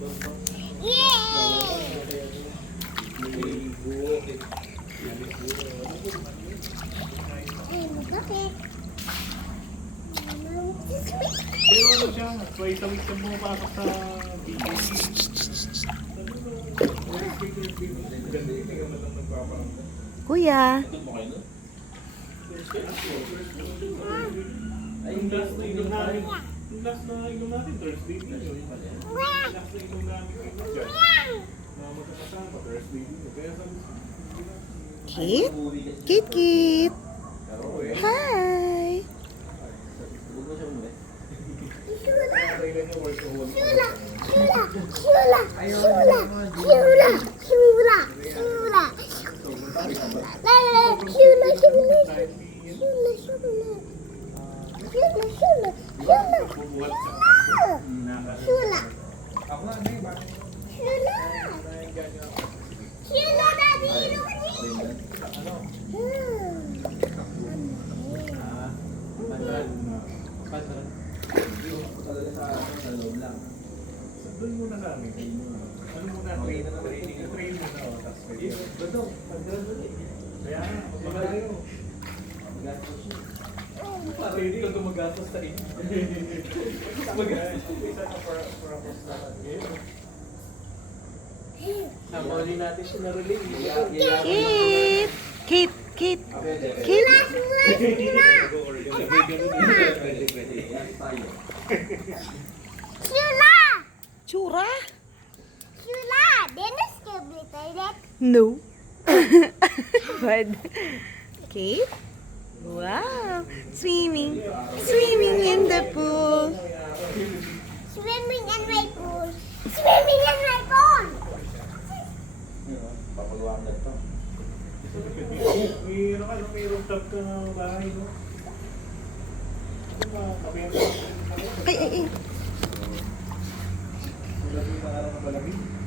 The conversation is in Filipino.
Pero ano siya, twice a week na pumapasok sa BKC. Kuya. Ay, yung last na inom namin, Thursday din yun. Last na inom namin dyan. Mga magkakasama, Thursday din yun. Kaya sabi ko, Kit? Kit, Kit. Hi. doon muna namin. Ano muna, train muna. Tapos pwede. Kaya, maganda yun. Para hindi ka gumagastos sa inyo. Magastos. Isa ka for a post na ngayon. Namali natin siya na-relate. Kit. Kit. Kit. Kit. Tsura? Shula, Dennis can be toilet. No. But, Kate? Wow. Swimming. Swimming in the pool. Swimming in my pool. Swimming in my pool. Papagawa na ito. May rooftop ka na bahay, no? Ay, ay, ay. Malaki pa nga ng malamig.